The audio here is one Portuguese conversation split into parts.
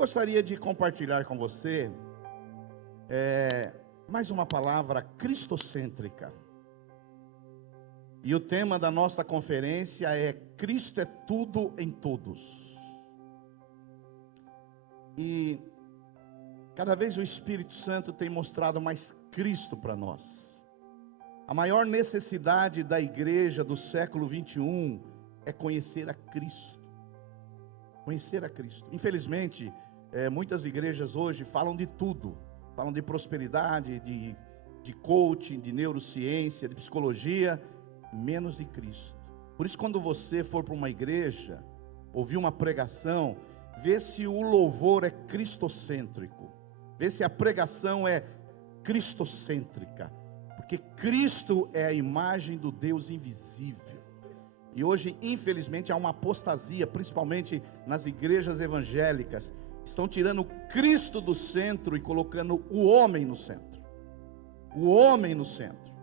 Gostaria de compartilhar com você mais uma palavra cristocêntrica. E o tema da nossa conferência é Cristo é tudo em todos. E cada vez o Espírito Santo tem mostrado mais Cristo para nós. A maior necessidade da igreja do século 21 é conhecer a Cristo. Conhecer a Cristo. Infelizmente, muitas igrejas hoje falam de tudo. Falam de prosperidade, de coaching, de neurociência, de psicologia, menos de Cristo. Por isso, quando você for para uma igreja, ouvir uma pregação, vê se o louvor é cristocêntrico. Vê se a pregação é cristocêntrica. Porque Cristo é a imagem do Deus invisível. E hoje, infelizmente, há uma apostasia, principalmente nas igrejas evangélicas. Estão tirando Cristo do centro e colocando o homem no centro. O homem no centro.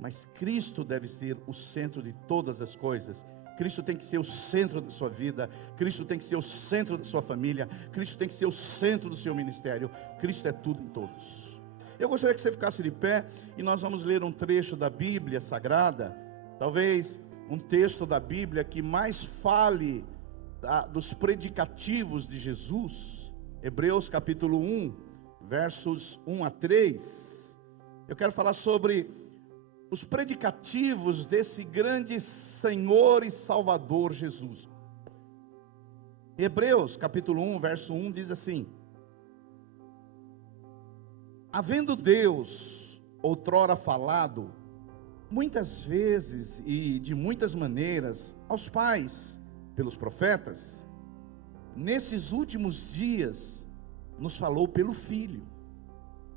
Mas Cristo deve ser o centro de todas as coisas. Cristo tem que ser o centro da sua vida. Cristo tem que ser o centro da sua família. Cristo tem que ser o centro do seu ministério. Cristo é tudo em todos. Eu gostaria que você ficasse de pé e nós vamos ler um trecho da Bíblia Sagrada. Talvez um texto da Bíblia que mais fale dos predicativos de Jesus. Hebreus capítulo 1, versos 1 a 3. Eu quero falar sobre os predicativos desse grande Senhor e Salvador Jesus. Hebreus capítulo 1, verso 1 diz assim: havendo Deus outrora falado muitas vezes e de muitas maneiras aos pais pelos profetas, nesses últimos dias nos falou pelo Filho,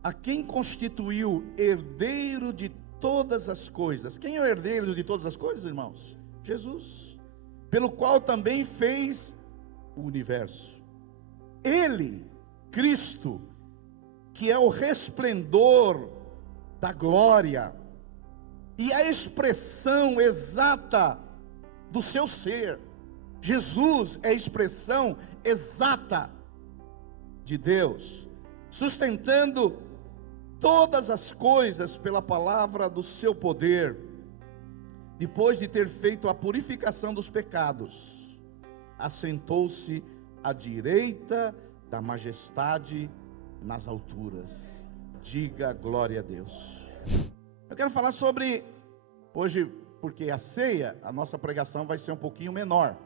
a quem constituiu herdeiro de todas as coisas. Quem é o herdeiro de todas as coisas, irmãos? Jesus, pelo qual também fez o universo. Ele, Cristo, que é o resplendor da glória e a expressão exata do seu ser. Jesus é a expressão exata de Deus, sustentando todas as coisas pela palavra do seu poder, depois de ter feito a purificação dos pecados, assentou-se à direita da majestade nas alturas. Diga glória a Deus. Eu quero falar sobre, hoje, porque a ceia, a nossa pregação vai ser um pouquinho menor.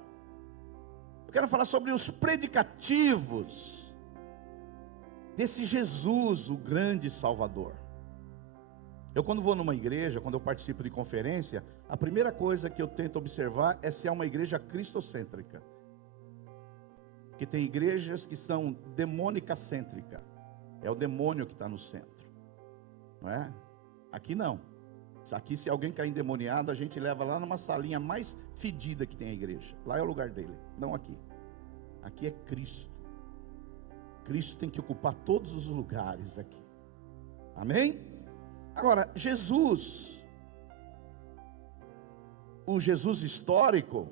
Eu quero falar sobre os predicativos desse Jesus, o grande Salvador. Eu, quando vou numa igreja, quando eu participo de conferência, a primeira coisa que eu tento observar é se é uma igreja cristocêntrica. Porque tem igrejas que são demônica-cêntrica. É o demônio que está no centro, não é? Aqui não. Aqui, se alguém cair endemoniado, a gente leva lá numa salinha mais fedida que tem a igreja. Lá é o lugar dele, não aqui. Aqui é Cristo. Cristo tem que ocupar todos os lugares aqui. Amém? Agora, Jesus, o Jesus histórico,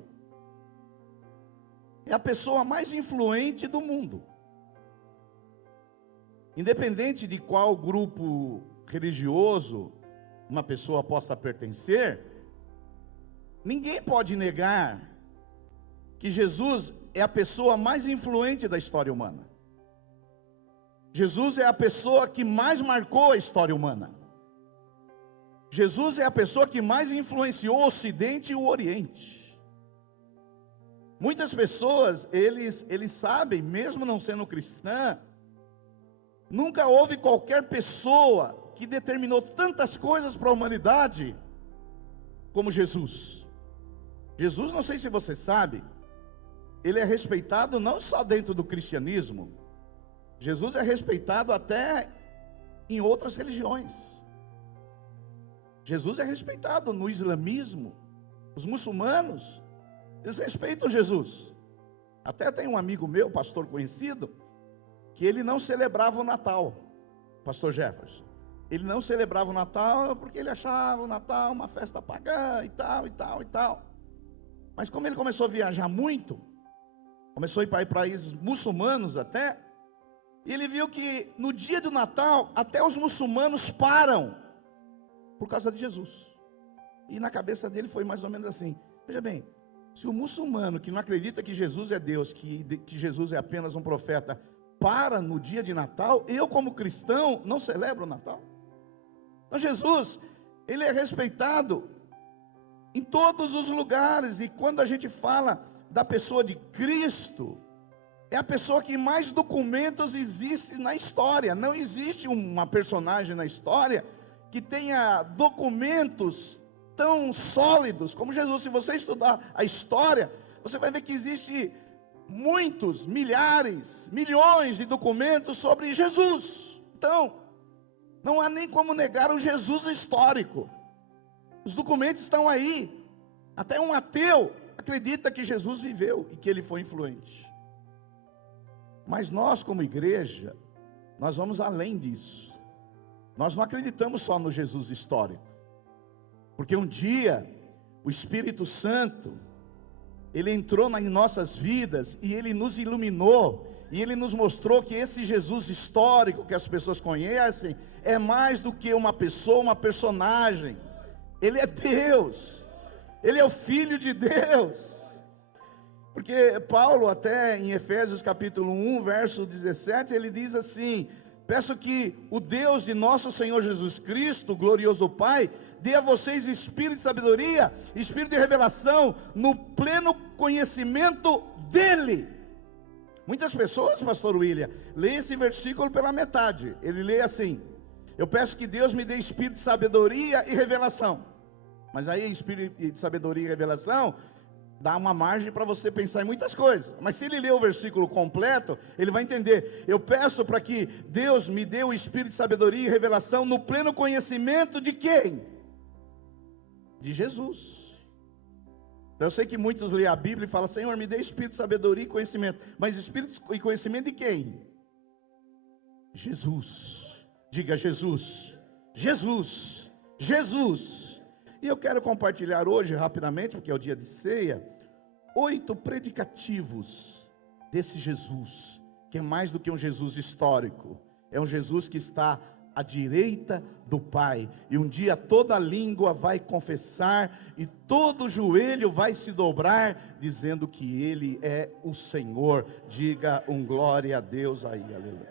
é a pessoa mais influente do mundo. Independente de qual grupo religioso uma pessoa possa pertencer, ninguém pode negar que Jesus é a pessoa mais influente da história humana. Jesus é a pessoa que mais marcou a história humana. Jesus é a pessoa que mais influenciou o Ocidente e o Oriente. Muitas pessoas, eles sabem, mesmo não sendo cristã, nunca houve qualquer pessoa que determinou tantas coisas para a humanidade como Jesus. Jesus, não sei se você sabe, ele é respeitado não só dentro do cristianismo. Jesus é respeitado até em outras religiões. Jesus é respeitado no islamismo. Os muçulmanos, eles respeitam Jesus. Até tem um amigo meu, pastor conhecido, que ele não celebrava o Natal, pastor Jefferson. Ele não celebrava o Natal porque ele achava o Natal uma festa pagã e tal, e tal, e tal. Mas como ele começou a viajar muito, começou a ir para países muçulmanos até, e ele viu que no dia do Natal, até os muçulmanos param, por causa de Jesus. E na cabeça dele foi mais ou menos assim: veja bem, se o muçulmano que não acredita que Jesus é Deus, que Jesus é apenas um profeta, para no dia de Natal, eu como cristão não celebro o Natal. Então Jesus, ele é respeitado em todos os lugares. E quando a gente fala da pessoa de Cristo, é a pessoa que mais documentos existe na história. Não existe uma personagem na história que tenha documentos tão sólidos como Jesus. Se você estudar a história, você vai ver que existe muitos, milhares, milhões de documentos sobre Jesus. Então, não há nem como negar o Jesus histórico. Os documentos estão aí. Até um ateu acredita que Jesus viveu e que ele foi influente. Mas nós, como igreja, nós vamos além disso. Nós não acreditamos só no Jesus histórico. Porque um dia, o Espírito Santo, ele entrou em nossas vidas e ele nos iluminou. E ele nos mostrou que esse Jesus histórico que as pessoas conhecem é mais do que uma pessoa, uma personagem. Ele é Deus. Ele é o Filho de Deus. Porque Paulo, até em Efésios capítulo 1, verso 17, ele diz assim: peço que o Deus de nosso Senhor Jesus Cristo, glorioso Pai, dê a vocês espírito de sabedoria, espírito de revelação, no pleno conhecimento dEle. Muitas pessoas, pastor William, lê esse versículo pela metade. Ele lê assim: eu peço que Deus me dê espírito de sabedoria e revelação. Mas aí espírito de sabedoria e revelação dá uma margem para você pensar em muitas coisas. Mas se ele ler o versículo completo, ele vai entender: eu peço para que Deus me dê o espírito de sabedoria e revelação no pleno conhecimento de quem? De Jesus. Então eu sei que muitos lêem a Bíblia e falam: Senhor, me dê espírito de sabedoria e conhecimento. Mas espírito e conhecimento de quem? Jesus. Diga Jesus. Jesus. Jesus. E eu quero compartilhar hoje rapidamente, porque é o dia de ceia, 8 predicativos desse Jesus, que é mais do que um Jesus histórico. É um Jesus que está à direita do Pai, e um dia toda língua vai confessar, e todo joelho vai se dobrar, dizendo que Ele é o Senhor. Diga um glória a Deus aí, aleluia.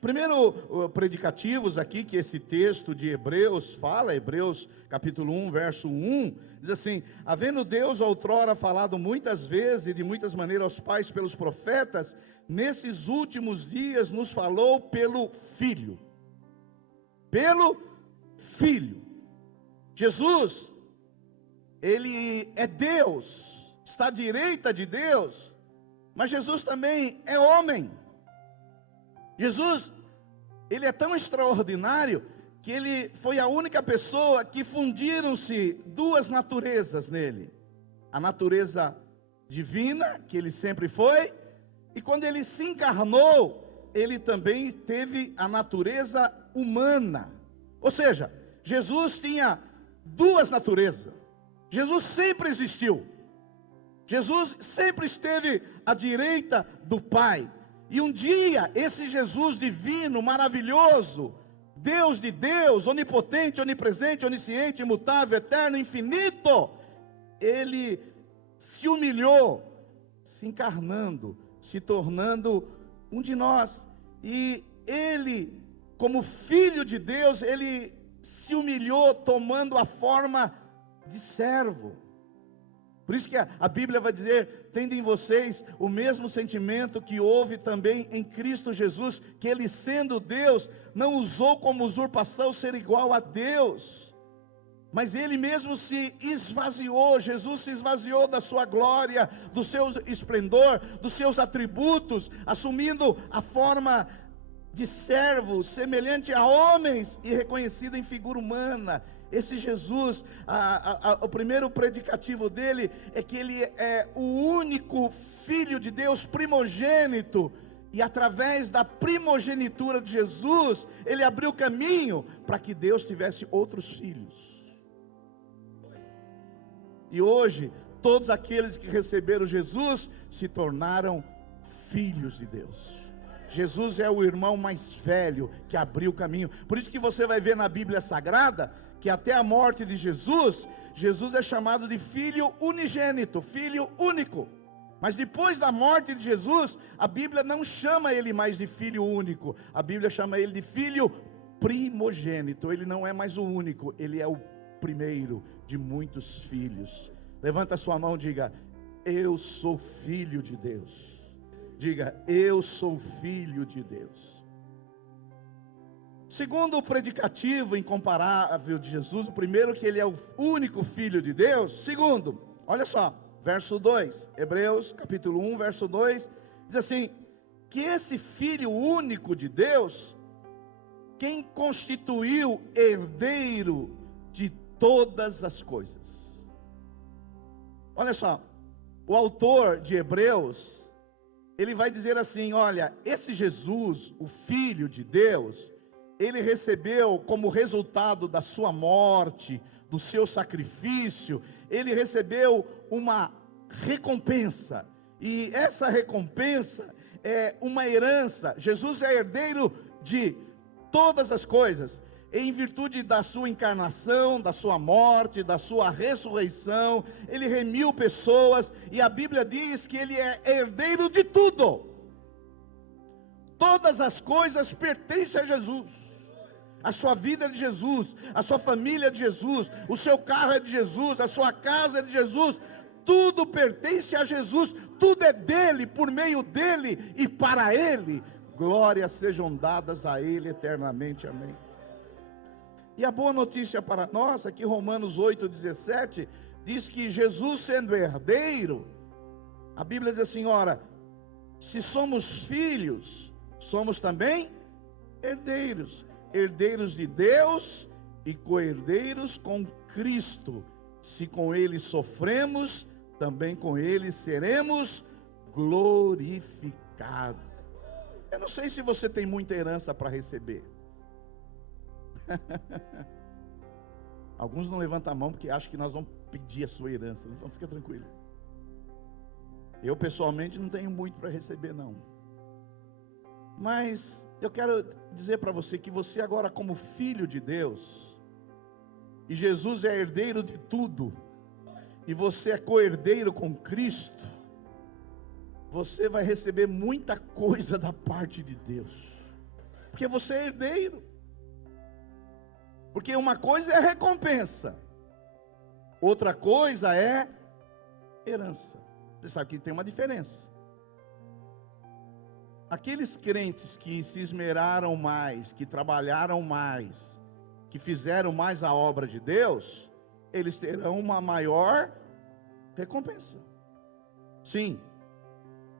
Primeiro, predicativos aqui que esse texto de Hebreus fala, Hebreus capítulo 1, verso 1, diz assim: havendo Deus outrora falado muitas vezes e de muitas maneiras aos pais pelos profetas, nesses últimos dias nos falou pelo Filho. Pelo Filho. Jesus, Ele é Deus, está à direita de Deus, mas Jesus também é homem. Jesus, Ele é tão extraordinário que Ele foi a única pessoa que fundiram-se duas naturezas nele. A natureza divina, que Ele sempre foi, e quando Ele se encarnou, Ele também teve a natureza humana. Ou seja, Jesus tinha duas naturezas. Jesus sempre existiu. Jesus sempre esteve à direita do Pai. E um dia, esse Jesus divino, maravilhoso, Deus de Deus, onipotente, onipresente, onisciente, imutável, eterno, infinito, Ele se humilhou, se encarnando, se tornando um de nós. E Ele, como Filho de Deus, Ele se humilhou tomando a forma de servo. Por isso que a Bíblia vai dizer: tende em vocês o mesmo sentimento que houve também em Cristo Jesus, que Ele, sendo Deus, não usou como usurpação ser igual a Deus, mas Ele mesmo se esvaziou. Jesus se esvaziou da sua glória, do seu esplendor, dos seus atributos, assumindo a forma de servo, semelhante a homens e reconhecido em figura humana. Esse Jesus, o primeiro predicativo dele é que Ele é o único Filho de Deus, primogênito. E através da primogenitura de Jesus, Ele abriu caminho para que Deus tivesse outros filhos. E hoje, todos aqueles que receberam Jesus se tornaram filhos de Deus. Jesus é o irmão mais velho que abriu o caminho. Por isso que você vai ver na Bíblia Sagrada que até a morte de Jesus, Jesus é chamado de filho unigênito, filho único. Mas depois da morte de Jesus, a Bíblia não chama ele mais de filho único. A Bíblia chama ele de filho primogênito. Ele não é mais o único, ele é o primeiro de muitos filhos. Levanta a sua mão e diga: eu sou filho de Deus. Diga: eu sou filho de Deus. Segundo o predicativo incomparável de Jesus, o primeiro, que ele é o único filho de Deus. Segundo, olha só, verso 2, Hebreus capítulo 1, verso 2, diz assim: que esse filho único de Deus, quem constituiu herdeiro de todas as coisas. Olha só, o autor de Hebreus, ele vai dizer assim: olha, esse Jesus, o Filho de Deus, ele recebeu como resultado da sua morte, do seu sacrifício, ele recebeu uma recompensa, e essa recompensa é uma herança. Jesus é herdeiro de todas as coisas, em virtude da sua encarnação, da sua morte, da sua ressurreição. Ele remiu pessoas, e a Bíblia diz que ele é herdeiro de tudo. Todas as coisas pertencem a Jesus. A sua vida é de Jesus, a sua família é de Jesus, o seu carro é de Jesus, a sua casa é de Jesus. Tudo pertence a Jesus, tudo é dele, por meio dele e para ele. Glórias sejam dadas a ele eternamente, amém. E a boa notícia para nós é que Romanos 8,17 diz que Jesus, sendo herdeiro, a Bíblia diz assim: ora, se somos filhos, somos também herdeiros, herdeiros de Deus e co-herdeiros com Cristo. Se com ele sofremos, também com ele seremos glorificados. Eu não sei se você tem muita herança para receber. Alguns não levantam a mão porque acham que nós vamos pedir a sua herança. Então fica tranquilo. Eu pessoalmente não tenho muito para receber, não. Mas eu quero dizer para você que você agora, como filho de Deus, e Jesus é herdeiro de tudo, e você é co-herdeiro com Cristo, você vai receber muita coisa da parte de Deus, porque você é herdeiro. Porque uma coisa é recompensa, outra coisa é herança. Você sabe que tem uma diferença. Aqueles crentes que se esmeraram mais, que trabalharam mais, que fizeram mais a obra de Deus, eles terão uma maior recompensa. Sim,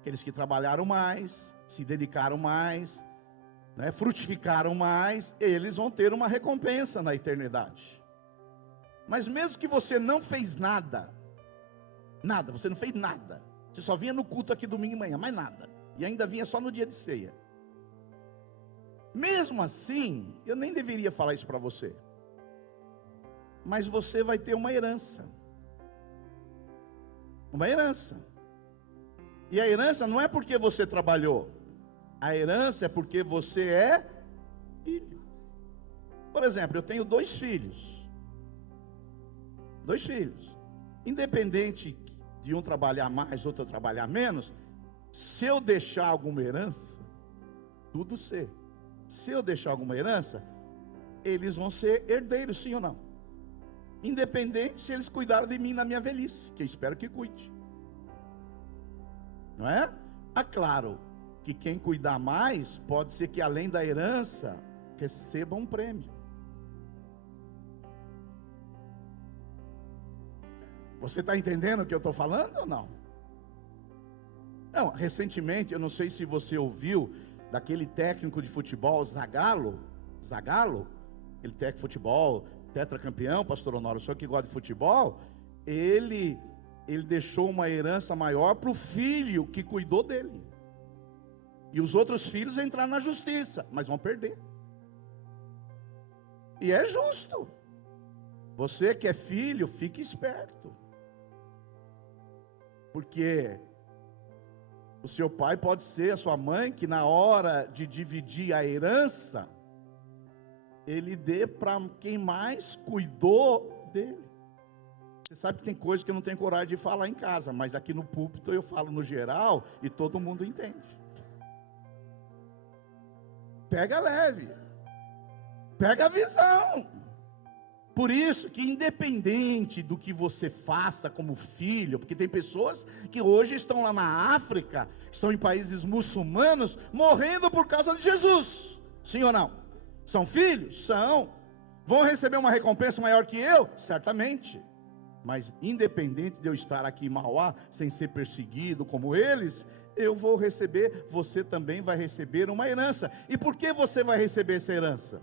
aqueles que trabalharam mais, se dedicaram mais, frutificaram mais, eles vão ter uma recompensa na eternidade. Mas mesmo que você não fez nada, você não fez nada, você só vinha no culto aqui domingo de manhã, mais nada, e ainda vinha só no dia de ceia, mesmo assim, eu nem deveria falar isso para você, mas você vai ter uma herança, e a herança não é porque você trabalhou, a herança é porque você é filho. Por exemplo, eu tenho dois filhos, independente de um trabalhar mais, outro trabalhar menos, se eu deixar alguma herança, tudo ser, se eu deixar alguma herança, eles vão ser herdeiros, sim ou não? Independente se eles cuidaram de mim na minha velhice, que eu espero que cuide, não é? Claro que quem cuidar mais, pode ser que além da herança, receba um prêmio. Você está entendendo o que eu estou falando ou não? Não, recentemente, eu não sei se você ouviu, daquele técnico de futebol, Zagallo, aquele técnico de futebol, tetracampeão, pastor Honório, o senhor que gosta de futebol, ele deixou uma herança maior para o filho que cuidou dele. E os outros filhos entraram na justiça, mas vão perder. E é justo. Você que é filho, fique esperto. Porque o seu pai pode ser a sua mãe, que na hora de dividir a herança, ele dê para quem mais cuidou dele. Você sabe que tem coisas que eu não tenho coragem de falar em casa, mas aqui no púlpito eu falo no geral e todo mundo entende. Pega leve, pega a visão. Por isso que independente do que você faça como filho, porque tem pessoas que hoje estão lá na África, estão em países muçulmanos, morrendo por causa de Jesus, sim ou não? São filhos? São. Vão receber uma recompensa maior que eu? Certamente. Mas independente de eu estar aqui em Mauá, sem ser perseguido como eles, eu vou receber, você também vai receber uma herança. E por que você vai receber essa herança?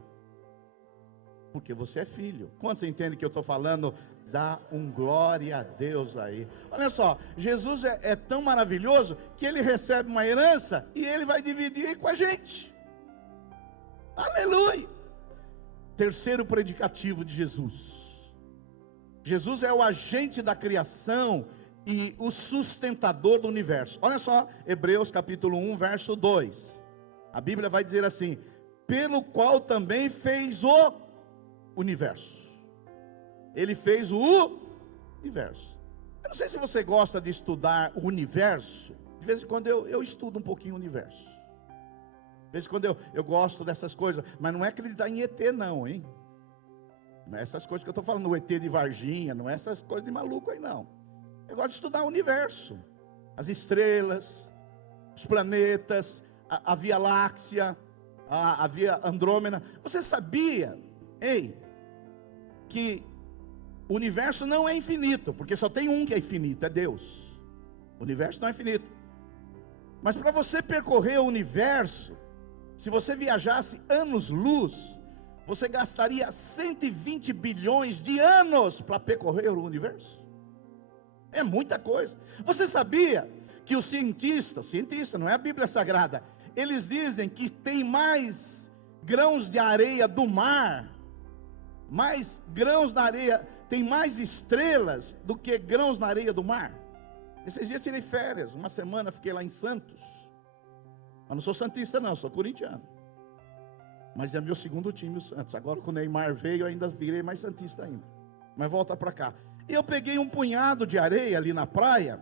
Porque você é filho. Quantos entendem que eu estou falando? Dá um glória a Deus aí. Olha só, Jesus é tão maravilhoso, que ele recebe uma herança, e ele vai dividir com a gente. Aleluia. Terceiro predicativo de Jesus. Jesus é o agente da criação e o sustentador do universo. Olha só, Hebreus capítulo 1, verso 2. A Bíblia vai dizer assim: pelo qual também fez o universo. Ele fez o universo. Eu não sei se você gosta de estudar o universo. De vez em quando eu estudo um pouquinho o universo. De vez em quando eu gosto dessas coisas. Mas não é acreditar em ET não, hein? Não é essas coisas que eu estou falando, o ET de Varginha, não é essas coisas de maluco aí não. Eu gosto de estudar o universo, as estrelas, os planetas, a Via Láctea, a Via Andrômeda. Você sabia, que o universo não é infinito, porque só tem um que é infinito, é Deus. O universo não é infinito. Mas para você percorrer o universo, se você viajasse anos-luz, você gastaria 120 bilhões de anos para percorrer o universo. É muita coisa. Você sabia que os cientistas, não é a Bíblia Sagrada, eles dizem que tem mais grãos de areia do mar, mais grãos na areia, tem mais estrelas do que grãos na areia do mar. Esses dias eu tirei férias, uma semana fiquei lá em Santos. Mas não sou santista não, sou corintiano. Mas é meu segundo time, o Santos. Agora com o Neymar veio, eu ainda virei mais santista ainda. Mas volta para cá. Eu peguei um punhado de areia ali na praia,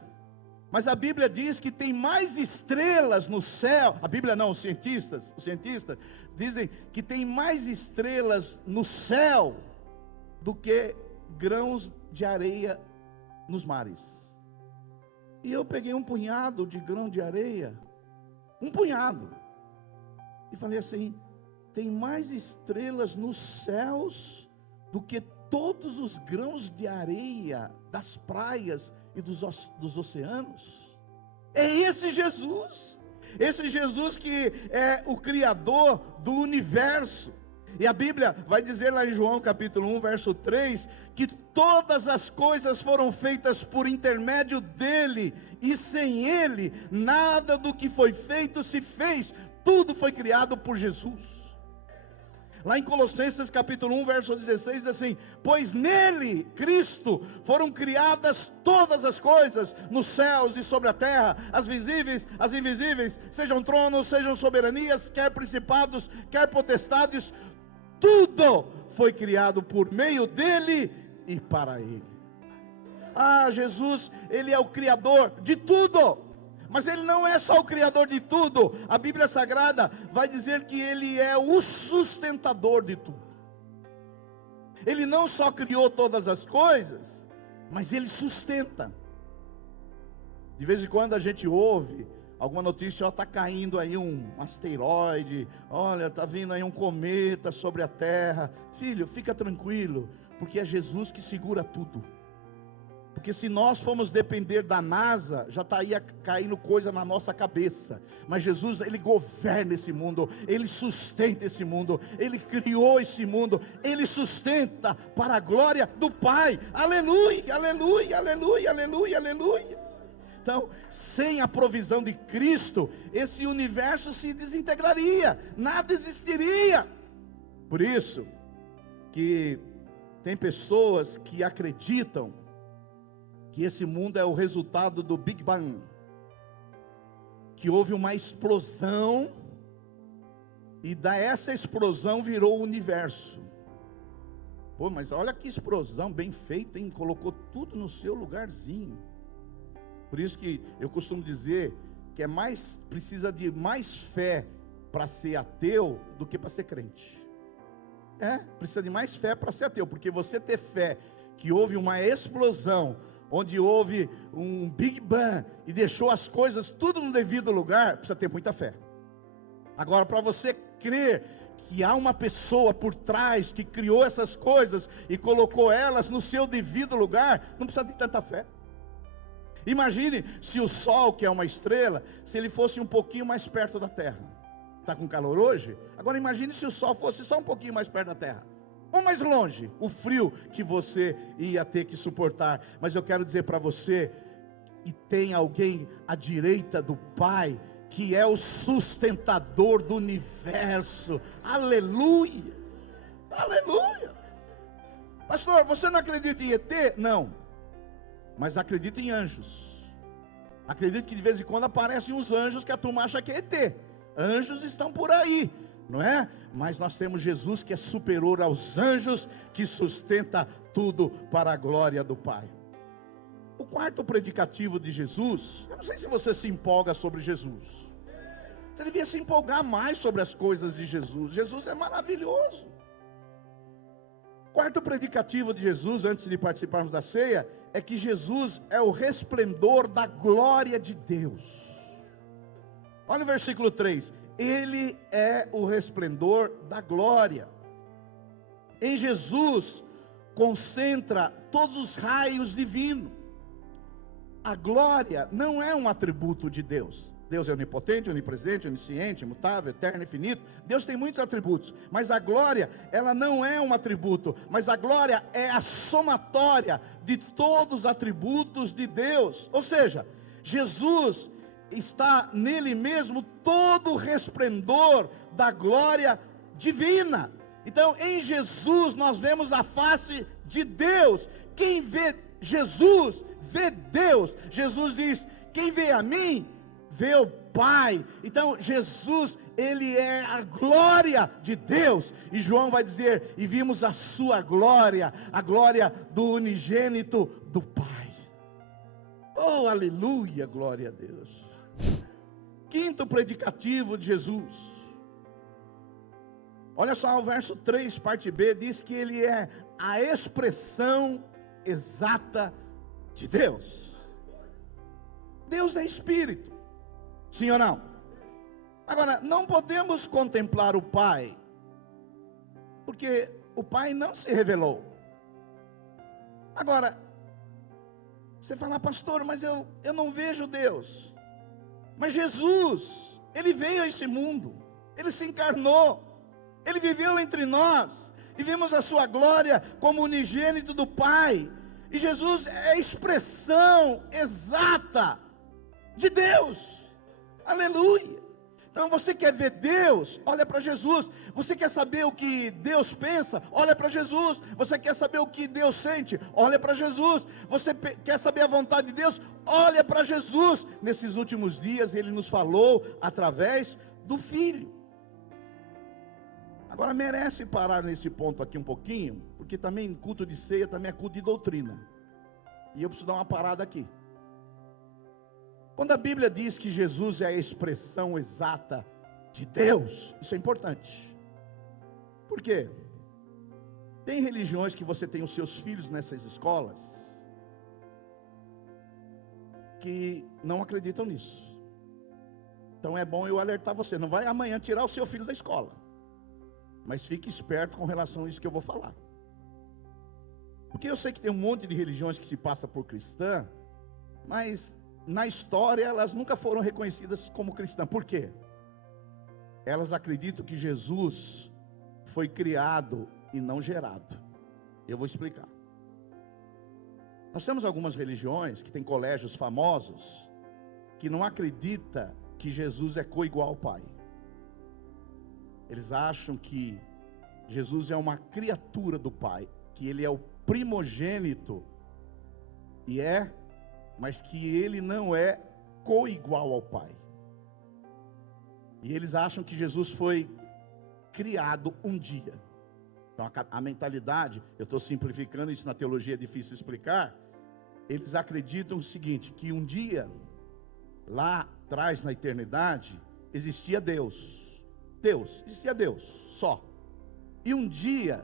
mas a Bíblia diz que tem mais estrelas no céu. A Bíblia não, os cientistas dizem que tem mais estrelas no céu do que grãos de areia nos mares. E eu peguei um punhado de grão de areia, um punhado, e falei assim: tem mais estrelas nos céus do que todos os grãos de areia das praias e dos oceanos. É esse Jesus que é o Criador do universo. E a Bíblia vai dizer lá em João capítulo 1, verso 3, que todas as coisas foram feitas por intermédio dele, e sem ele, nada do que foi feito se fez. Tudo foi criado por Jesus. Lá em Colossenses capítulo 1, verso 16, diz assim: pois nele, Cristo, foram criadas todas as coisas, nos céus e sobre a terra, as visíveis, as invisíveis, sejam tronos, sejam soberanias, quer principados, quer potestades, tudo foi criado por meio dele e para ele. Jesus, ele é o Criador de tudo. Mas ele não é só o Criador de tudo. A Bíblia Sagrada vai dizer que ele é o sustentador de tudo. Ele não só criou todas as coisas, mas ele sustenta. De vez em quando a gente ouve alguma notícia: está caindo aí um asteroide, olha, está vindo aí um cometa sobre a terra. Filho, fica tranquilo, porque é Jesus que segura tudo. Porque se nós formos depender da NASA, já estaria caindo coisa na nossa cabeça. Mas Jesus, ele governa esse mundo, ele sustenta esse mundo, ele criou esse mundo, ele sustenta para a glória do Pai. Aleluia, aleluia, aleluia, aleluia, aleluia. Então, sem a provisão de Cristo, esse universo se desintegraria, nada existiria. Por isso que tem pessoas que acreditam que esse mundo é o resultado do Big Bang, que houve uma explosão, e dessa explosão virou o universo. Pô, mas olha que explosão bem feita, hein? Colocou tudo no seu lugarzinho. Por isso que eu costumo dizer que precisa de mais fé para ser ateu do que para ser crente. Precisa de mais fé para ser ateu, porque você ter fé que houve uma explosão, onde houve um Big Bang e deixou as coisas tudo no devido lugar, precisa ter muita fé. Agora, para você crer que há uma pessoa por trás que criou essas coisas e colocou elas no seu devido lugar, não precisa de tanta fé. Imagine se o Sol, que é uma estrela, se ele fosse um pouquinho mais perto da Terra. Está com calor hoje? Agora imagine se o Sol fosse só um pouquinho mais perto da Terra, ou mais longe, o frio que você ia ter que suportar. Mas eu quero dizer para você, que tem alguém à direita do Pai, que é o sustentador do universo. Aleluia, aleluia. Pastor, você não acredita em ET? Não, mas acredita em anjos. Acredito que de vez em quando aparecem uns anjos que a turma acha que é ET. Anjos estão por aí, não é? Mas nós temos Jesus que é superior aos anjos, que sustenta tudo para a glória do Pai. O quarto predicativo de Jesus, eu não sei se você se empolga sobre Jesus. Você devia se empolgar mais sobre as coisas de Jesus. Jesus é maravilhoso. Quarto predicativo de Jesus, antes de participarmos da ceia, é que Jesus é o resplendor da glória de Deus. Olha o versículo 3. Ele é o resplendor da glória. Em Jesus concentra todos os raios divinos. A glória não é um atributo de Deus. Deus é onipotente, onipresente, onisciente, imutável, eterno, infinito. Deus tem muitos atributos, mas a glória, ela não é um atributo, mas a glória é a somatória de todos os atributos de Deus. Ou seja, Jesus está nele mesmo todo o resplendor da glória divina. Então, em Jesus nós vemos a face de Deus. Quem vê Jesus, vê Deus. Jesus diz: quem vê a mim, vê o Pai. Então Jesus, ele é a glória de Deus. E João vai dizer: e vimos a sua glória, a glória do unigênito do Pai. Oh, aleluia, glória a Deus. Quinto predicativo de Jesus. Olha só o verso 3, parte B, diz que ele é a expressão exata de Deus. Deus é Espírito, sim ou não? Agora, não podemos contemplar o Pai, porque o Pai não se revelou. Agora, você fala: pastor, mas eu não vejo Deus. Mas Jesus, ele veio a esse mundo, ele se encarnou, ele viveu entre nós, e vimos a sua glória como unigênito do Pai. E Jesus é a expressão exata de Deus. Aleluia. Então você quer ver Deus? Olha para Jesus. Você quer saber o que Deus pensa? Olha para Jesus. Você quer saber o que Deus sente? Olha para Jesus. Você quer saber a vontade de Deus? Olha para Jesus. Nesses últimos dias ele nos falou através do Filho. Agora merece parar nesse ponto aqui um pouquinho, porque também culto de ceia também é culto de doutrina. E eu preciso dar uma parada aqui. Quando a Bíblia diz que Jesus é a expressão exata de Deus, isso é importante. Por quê? Tem religiões que você tem os seus filhos nessas escolas que não acreditam nisso. Então é bom eu alertar você. Não vai amanhã tirar o seu filho da escola, mas fique esperto com relação a isso que eu vou falar. Porque eu sei que tem um monte de religiões que se passa por cristã, mas na história elas nunca foram reconhecidas como cristã. Por quê? Elas acreditam que Jesus foi criado e não gerado. Eu vou explicar. Nós temos algumas religiões que têm colégios famosos que não acreditam que Jesus é coigual ao Pai. Eles acham que Jesus é uma criatura do Pai, que ele é o primogênito e é mas que ele não é coigual ao Pai. E eles acham que Jesus foi criado um dia. Então a mentalidade, eu estou simplificando, isso na teologia é difícil explicar. Eles acreditam o seguinte, que um dia, lá atrás na eternidade, existia Deus. Existia Deus, só. E um dia,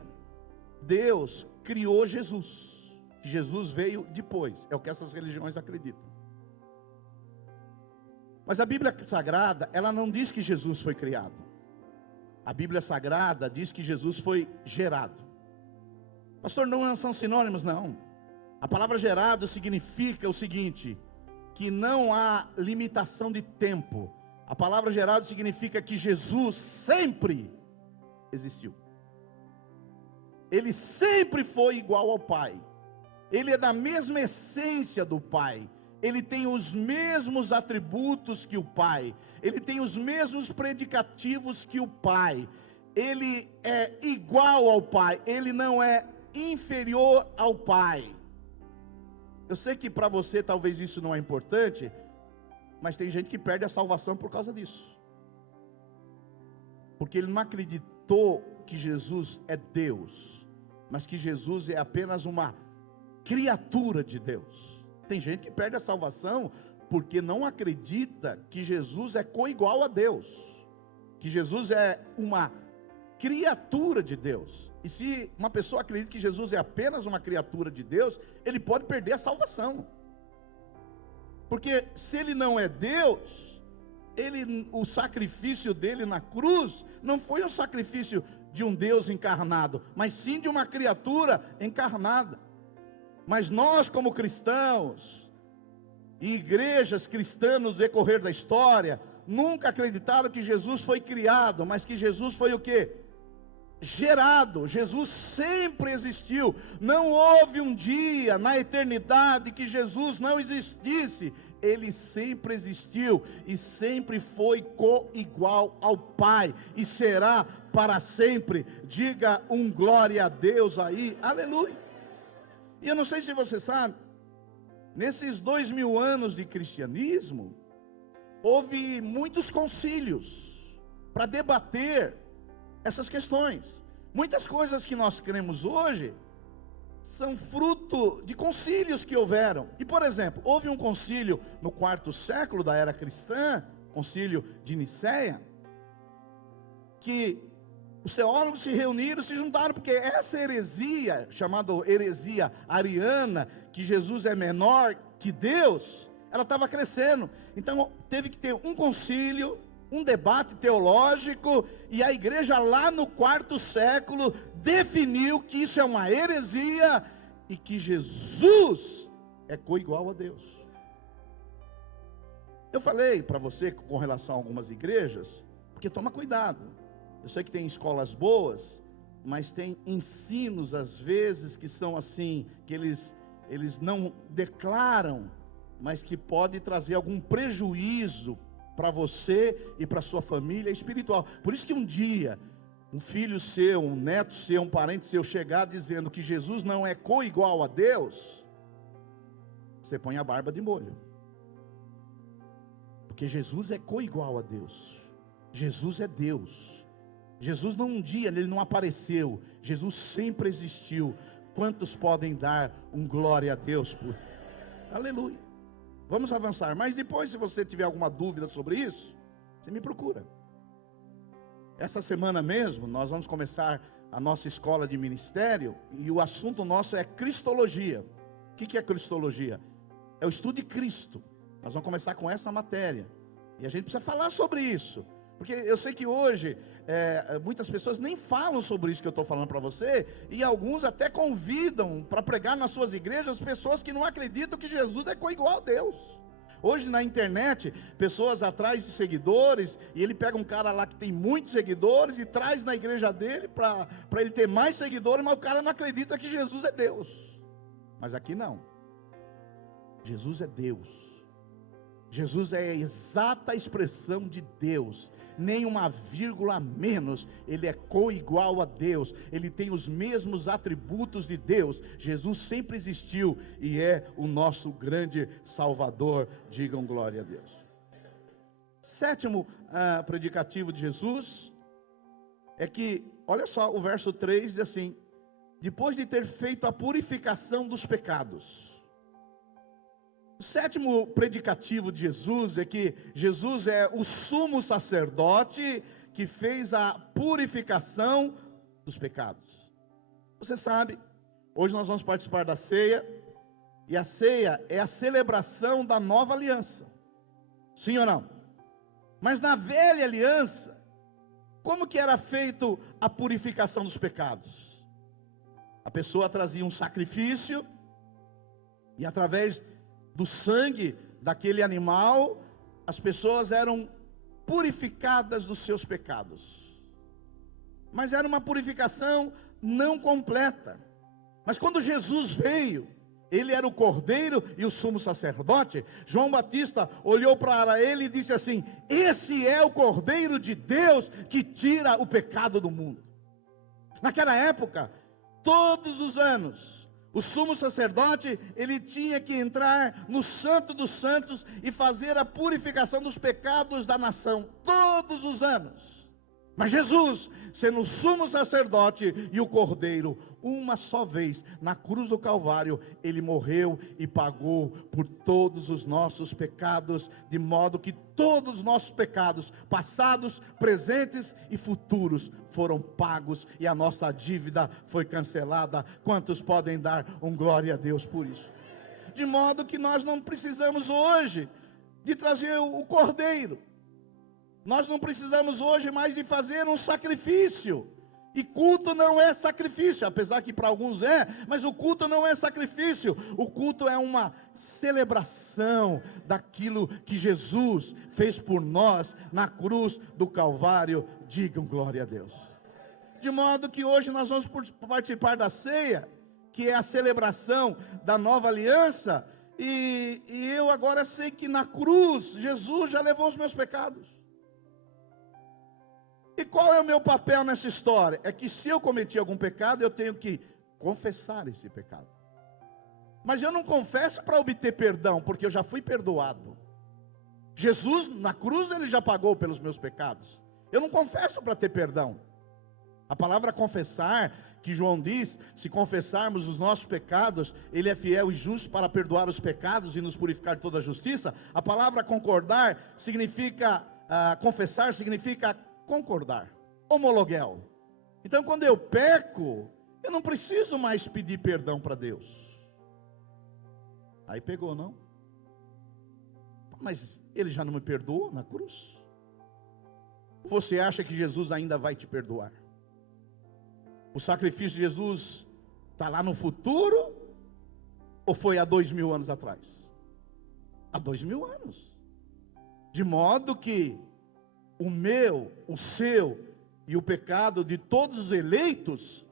Deus criou Jesus. Jesus veio depois, é o que essas religiões acreditam. Mas a Bíblia Sagrada, ela não diz que Jesus foi criado. A Bíblia Sagrada diz que Jesus foi gerado. Pastor, não são sinônimos, não. A palavra gerado significa o seguinte, que não há limitação de tempo. A palavra gerado significa que Jesus sempre existiu. Ele sempre foi igual ao Pai. Ele é da mesma essência do Pai. Ele tem os mesmos atributos que o Pai. Ele tem os mesmos predicativos que o Pai. Ele é igual ao Pai. Ele não é inferior ao Pai. Eu sei que para você talvez isso não é importante, mas tem gente que perde a salvação por causa disso. Porque ele não acreditou que Jesus é Deus, mas que Jesus é apenas uma criatura de Deus. Tem gente que perde a salvação porque não acredita que Jesus é coigual a Deus, que Jesus é uma criatura de Deus. E se uma pessoa acredita que Jesus é apenas uma criatura de Deus, ele pode perder a salvação. Porque se ele não é Deus, o sacrifício dele na cruz não foi um sacrifício de um Deus encarnado, mas sim de uma criatura encarnada. Mas nós, como cristãos e igrejas cristãs no decorrer da história, nunca acreditaram que Jesus foi criado, mas que Jesus foi o quê? Gerado. Jesus sempre existiu. Não houve um dia na eternidade que Jesus não existisse. Ele sempre existiu e sempre foi coigual ao Pai e será para sempre. Diga um glória a Deus aí, aleluia. E eu não sei se você sabe, nesses 2000 anos de cristianismo, houve muitos concílios para debater essas questões. Muitas coisas que nós cremos hoje são fruto de concílios que houveram. E por exemplo, houve um concílio no 4º século da era cristã, concílio de Nicéia, que os teólogos se reuniram, se juntaram, porque essa heresia, chamada heresia ariana, que Jesus é menor que Deus, ela estava crescendo. Então teve que ter um concílio, um debate teológico, e a igreja lá no 4º século definiu que isso é uma heresia e que Jesus é coigual a Deus. Eu falei para você com relação a algumas igrejas, porque toma cuidado. Eu sei que tem escolas boas, mas tem ensinos às vezes que são assim, que eles não declaram, mas que pode trazer algum prejuízo para você e para sua família espiritual. Por isso que um dia, um filho seu, um neto seu, um parente seu chegar dizendo que Jesus não é coigual a Deus, você põe a barba de molho. Porque Jesus é coigual a Deus. Jesus é Deus. Jesus não um dia, ele não apareceu. Jesus sempre existiu. Quantos podem dar um glória a Deus por... Aleluia. Vamos avançar, mas depois, se você tiver alguma dúvida sobre isso, você me procura. Essa semana mesmo, nós vamos começar a nossa escola de ministério, e o assunto nosso é Cristologia. O que é Cristologia? É o estudo de Cristo. Nós vamos começar com essa matéria, e a gente precisa falar sobre isso, porque eu sei que hoje, muitas pessoas nem falam sobre isso que eu estou falando para você, e alguns até convidam para pregar nas suas igrejas pessoas que não acreditam que Jesus é coigual a Deus. Hoje na internet, pessoas atrás de seguidores, e ele pega um cara lá que tem muitos seguidores e traz na igreja dele para ele ter mais seguidores, mas o cara não acredita que Jesus é Deus. Mas aqui não. Jesus é Deus. Jesus é a exata expressão de Deus, nem uma vírgula a menos. Ele é coigual a Deus, ele tem os mesmos atributos de Deus. Jesus sempre existiu e é o nosso grande Salvador. Digam glória a Deus. Sétimo predicativo de Jesus é que, olha só, o verso 3 diz assim: depois de ter feito a purificação dos pecados. O sétimo predicativo de Jesus é que Jesus é o sumo sacerdote que fez a purificação dos pecados. Você sabe, hoje nós vamos participar da ceia, e a ceia é a celebração da nova aliança. Sim ou não? Mas na velha aliança, como que era feito a purificação dos pecados? A pessoa trazia um sacrifício, e através do sangue daquele animal, as pessoas eram purificadas dos seus pecados. Mas era uma purificação não completa. Mas quando Jesus veio, ele era o cordeiro e o sumo sacerdote. João Batista olhou para ele e disse assim: esse é o cordeiro de Deus que tira o pecado do mundo. Naquela época, todos os anos, o sumo sacerdote, ele tinha que entrar no Santo dos Santos e fazer a purificação dos pecados da nação, todos os anos. Mas Jesus, sendo o sumo sacerdote e o cordeiro, uma só vez, na cruz do Calvário, ele morreu e pagou por todos os nossos pecados, de modo que todos os nossos pecados, passados, presentes e futuros, foram pagos, e a nossa dívida foi cancelada. Quantos podem dar glória a Deus por isso? De modo que nós não precisamos hoje de trazer o cordeiro. Nós não precisamos hoje mais de fazer um sacrifício. E culto não é sacrifício, apesar que para alguns é, mas o culto não é sacrifício. O culto é uma celebração daquilo que Jesus fez por nós na cruz do Calvário. Digam glória a Deus. De modo que hoje nós vamos participar da ceia, que é a celebração da nova aliança. E eu agora sei que na cruz Jesus já levou os meus pecados. E qual é o meu papel nessa história? É que se eu cometi algum pecado, eu tenho que confessar esse pecado. Mas eu não confesso para obter perdão, porque eu já fui perdoado. Jesus, na cruz, ele já pagou pelos meus pecados. Eu não confesso para ter perdão. A palavra confessar, que João diz, se confessarmos os nossos pecados, ele é fiel e justo para perdoar os pecados e nos purificar de toda a justiça. A palavra concordar significa, confessar significa concordar, homologuel. Então quando eu peco, eu não preciso mais pedir perdão para Deus. Aí pegou, não? Mas ele já não me perdoou na cruz? Você acha que Jesus ainda vai te perdoar? O sacrifício de Jesus está lá no futuro? Ou foi há 2000 anos atrás? Há 2000 anos. De modo que o meu, o seu e o pecado de todos os eleitos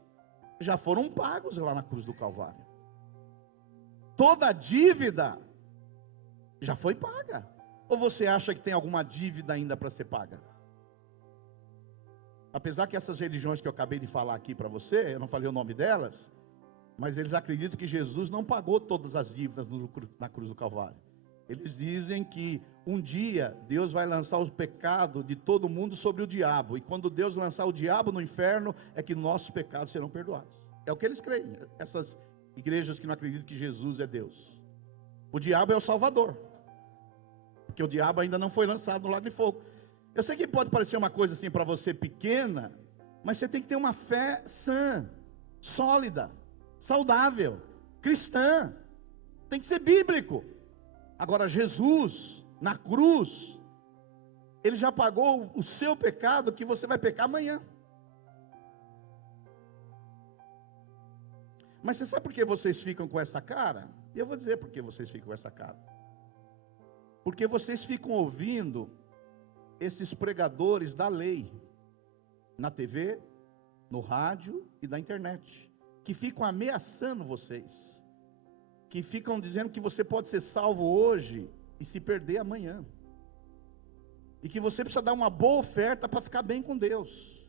já foram pagos lá na cruz do Calvário. Toda a dívida já foi paga. Ou você acha que tem alguma dívida ainda para ser paga? Apesar que essas religiões que eu acabei de falar aqui para você, eu não falei o nome delas, mas eles acreditam que Jesus não pagou todas as dívidas na cruz do Calvário. Eles dizem que um dia Deus vai lançar o pecado de todo mundo sobre o diabo. E quando Deus lançar o diabo no inferno, é que nossos pecados serão perdoados. É o que eles creem, essas igrejas que não acreditam que Jesus é Deus. O diabo é o Salvador, porque o diabo ainda não foi lançado no lago de fogo. Eu sei que pode parecer uma coisa assim para você pequena, mas você tem que ter uma fé sã, sólida, saudável, cristã. Tem que ser bíblico. Agora Jesus, na cruz, ele já pagou o seu pecado, que você vai pecar amanhã. Mas você sabe por que vocês ficam com essa cara? E eu vou dizer por que vocês ficam com essa cara. Porque vocês ficam ouvindo esses pregadores da lei, na TV, no rádio e na internet, que ficam ameaçando vocês, que ficam dizendo que você pode ser salvo hoje e se perder amanhã. E que você precisa dar uma boa oferta para ficar bem com Deus.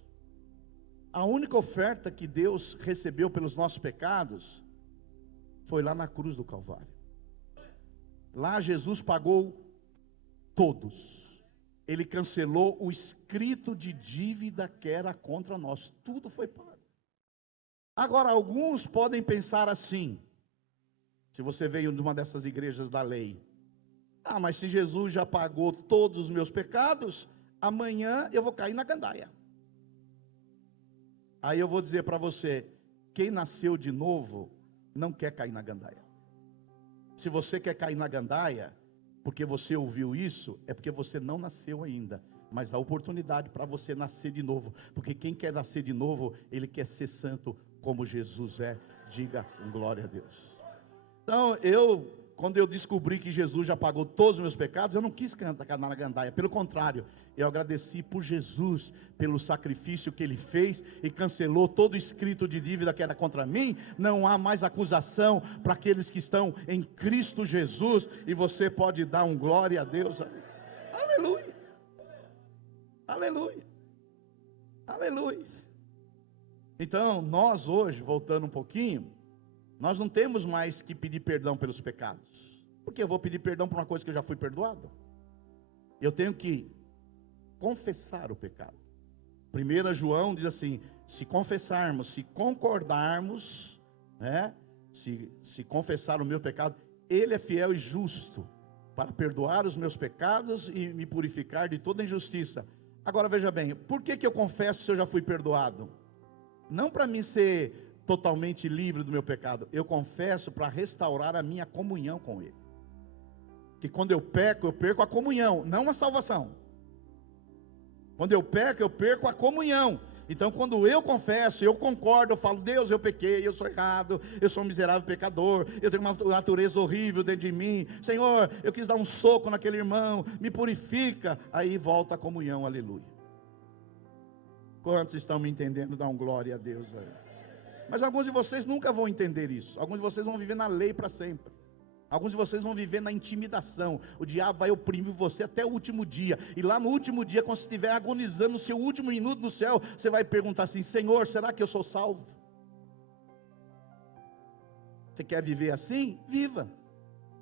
A única oferta que Deus recebeu pelos nossos pecados foi lá na cruz do Calvário. Lá Jesus pagou todos. Ele cancelou o escrito de dívida que era contra nós. Tudo foi pago. Agora, alguns podem pensar assim, se você veio de uma dessas igrejas da lei: ah, mas se Jesus já pagou todos os meus pecados, amanhã eu vou cair na gandaia. Aí eu vou dizer para você: quem nasceu de novo não quer cair na gandaia. Se você quer cair na gandaia, porque você ouviu isso, é porque você não nasceu ainda. Mas a oportunidade para você nascer de novo, porque quem quer nascer de novo, ele quer ser santo como Jesus é. Diga glória a Deus. Então quando eu descobri que Jesus já pagou todos os meus pecados, eu não quis cantar na gandaia. Pelo contrário, eu agradeci por Jesus, pelo sacrifício que Ele fez e cancelou todo o escrito de dívida que era contra mim. Não há mais acusação para aqueles que estão em Cristo Jesus. E você pode dar um glória a Deus. Aleluia, aleluia, aleluia. Então nós hoje, voltando um pouquinho, nós não temos mais que pedir perdão pelos pecados. Porque eu vou pedir perdão por uma coisa que eu já fui perdoado? Eu tenho que confessar o pecado. 1 João diz assim: se confessarmos, se concordarmos, se confessar o meu pecado, Ele é fiel e justo para perdoar os meus pecados e me purificar de toda injustiça. Agora veja bem, por que eu confesso se eu já fui perdoado? Não para mim ser totalmente livre do meu pecado. Eu confesso para restaurar a minha comunhão com Ele. Que quando eu peco, eu perco a comunhão, não a salvação. Quando eu peco, eu perco a comunhão. Então quando eu confesso, eu concordo, eu falo: Deus, eu pequei, eu sou errado, eu sou um miserável pecador, eu tenho uma natureza horrível dentro de mim. Senhor, eu quis dar um soco naquele irmão, me purifica. Aí volta a comunhão, aleluia. Quantos estão me entendendo? Dá um glória a Deus aí. Mas alguns de vocês nunca vão entender isso. Alguns de vocês vão viver na lei para sempre. Alguns de vocês vão viver na intimidação. O diabo vai oprimir você até o último dia. E lá no último dia, quando você estiver agonizando no seu último minuto no céu, você vai perguntar assim: Senhor, será que eu sou salvo? Você quer viver assim? Viva.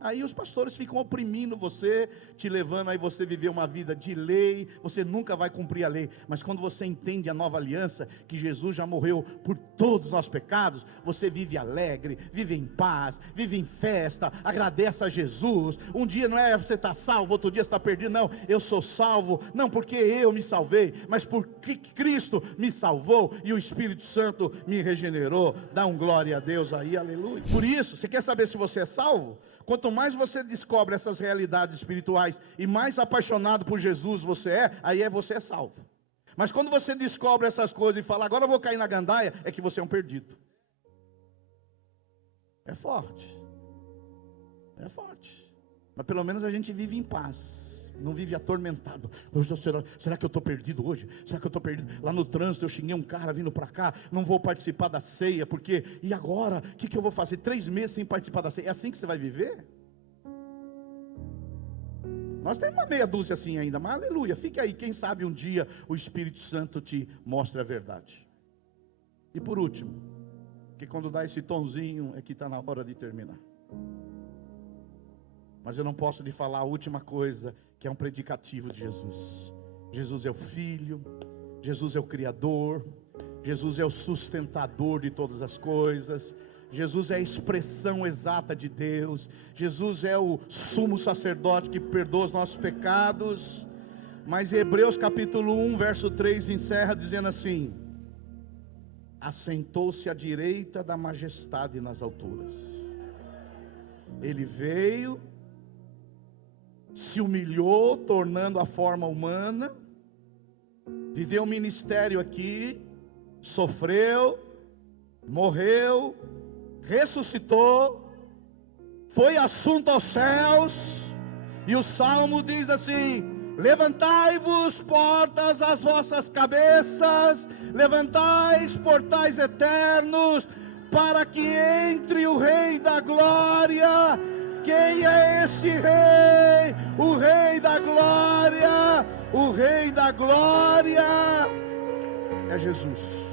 Aí os pastores ficam oprimindo você, te levando aí você viver uma vida de lei. Você nunca vai cumprir a lei. Mas quando você entende a nova aliança, que Jesus já morreu por todos os nossos pecados, você vive alegre, vive em paz, vive em festa, agradece a Jesus. Um dia não é você está salvo, outro dia você está perdido. Não, eu sou salvo, não porque eu me salvei, mas porque Cristo me salvou e o Espírito Santo me regenerou. Dá um glória a Deus aí, aleluia. Por isso, você quer saber se você é salvo? Quanto mais você descobre essas realidades espirituais e mais apaixonado por Jesus você é, aí você é salvo. Mas quando você descobre essas coisas e fala: agora eu vou cair na gandaia, é que você é um perdido. É forte. É forte. Mas pelo menos a gente vive em paz. Não vive atormentado. Será que eu estou perdido hoje? Será que eu estou perdido? Lá no trânsito eu xinguei um cara vindo para cá, não vou participar da ceia, porque, e agora? O que eu vou fazer? 3 meses sem participar da ceia. É assim que você vai viver? Nós temos uma meia dúzia assim ainda, mas aleluia, fique aí, quem sabe um dia o Espírito Santo te mostra a verdade. E por último, que quando dá esse tonzinho é que está na hora de terminar. Mas eu não posso lhe falar a última coisa, que é um predicativo de Jesus. Jesus é o Filho, Jesus é o Criador, Jesus é o sustentador de todas as coisas, Jesus é a expressão exata de Deus, Jesus é o sumo sacerdote que perdoa os nossos pecados. Mas Hebreus capítulo 1, verso 3 encerra dizendo assim: assentou-se à direita da majestade nas alturas. Ele veio, se humilhou, tornando a forma humana, viveu um ministério aqui, sofreu, morreu, ressuscitou, foi assunto aos céus. E o Salmo diz assim: levantai-vos, portas, as vossas cabeças, levantai, portais eternos, para que entre o Rei da Glória. Quem é esse rei? O rei da glória, o rei da glória é Jesus.